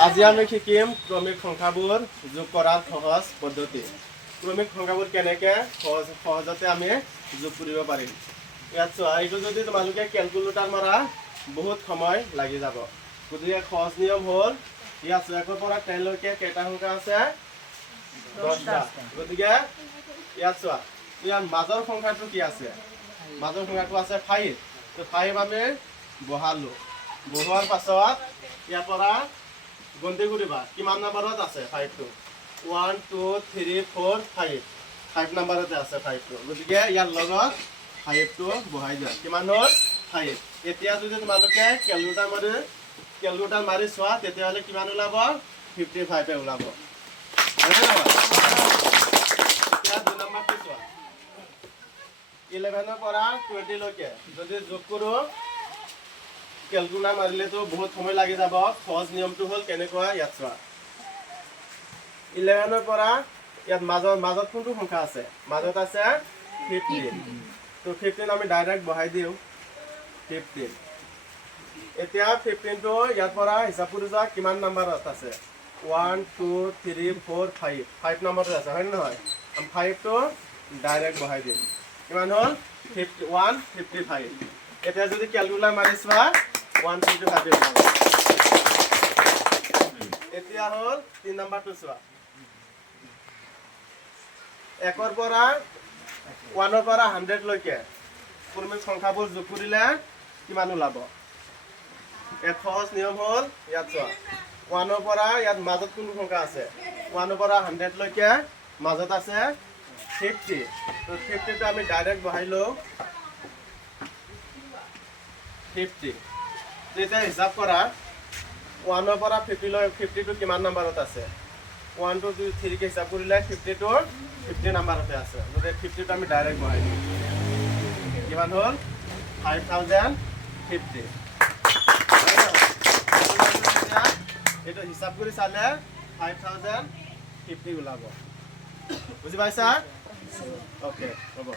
আজি আমি শিকিম ক্ৰমিক সংখ্যাবোৰ যোগ কৰাৰ সহজ পদ্ধতি। ক্ৰমিক সংখ্যাবোৰ কেনেকৈ সহজতে আমি যোগ কৰিব পাৰিম। ইয়াত চোৱা, এইটো যদি তোমালোকে কেলকুলেটাৰ মাৰা বহুত সময় লাগি যাব। গতিকে সহজ নিয়ম হ'ল, ইয়াত 1ৰ পৰা 10লৈকে কেইটা সংখ্যা আছে? 10টা। গতিকে ইয়াত চোৱা, ইয়াৰ মাজৰ সংখ্যাটো কি আছে? মাজৰ সংখ্যাটো আছে 5। তো 5 আমি বহালোঁ। বহোৱাৰ পাছত ইয়াৰ পৰা গন্তি কৰিবা কিমান নম্বৰত আছে 5টো। 1 2 3 4 5 5 নম্বৰতে আছে 5টো। গতিকে ইয়াৰ লগত 5টো বহাই দিয়া। কিমান হ'ল? 5। এতিয়া যদি তোমালোকে কেলকুলেটাৰ মাৰি চোৱা তেতিয়াহ'লে কিমান ওলাব? 55 ওলাব। এতিয়া 2 নম্বৰটো চোৱা, 11ৰ পৰা 20লৈকে যদি যোগ কৰোঁ, কেলকুলেটাৰ মাৰিলেতো বহুত সময় লাগি যাব। সহজ নিয়মটো হ'ল কেনেকুৱা, ইয়াত চোৱা, 11ৰ পৰা ইয়াত মাজত কোনটো সংখ্যা আছে? মাজত আছে 15। তো 15 আমি ডাইৰেক্ট বহাই দিওঁ 15। এতিয়া 15টো ইয়াৰ পৰা হিচাপ কৰি যোৱা কিমান নম্বৰত আছে? 1 2 3 4 5 5 নম্বৰতে আছে, হয় নে নহয়? আমি 5টো ডাইৰেক্ট বহাই দিম। কিমান হ'ল? 155। এতিয়া যদি কেলকুলেটাৰ মাৰি চোৱা 155 ওলাব। এতিয়া হ'ল 3 নম্বৰটো চোৱা, 1ৰ পৰা 1ৰ পৰা 100লৈকে ক্ৰমিক সংখ্যাবোৰ যোগ কৰিলে কিমান ওলাব? এক সহজ নিয়ম হ'ল, ইয়াত চোৱা, 1ৰ পৰা ইয়াত মাজত কোনটো সংখ্যা আছে? 1ৰ পৰা 100লৈকে মাজত আছে 50। তো 50টো আমি ডাইৰেক্ট বহাই লওঁ 50। তেতিয়া হিচাপ কৰা 1ৰ পৰা 50টো কিমান নম্বৰত আছে? 1 2 3 কে হিচাপ কৰিলে 50টো 50 নম্বৰতে আছে। গতিকে 50টো আমি ডাইৰেক্ট বহাই দিওঁ। কিমান হ'ল? 5050। এইটো হিচাপ কৰি চালে 5050 ওলাব। বুজি পাইছা? অ'কে, হ'ব।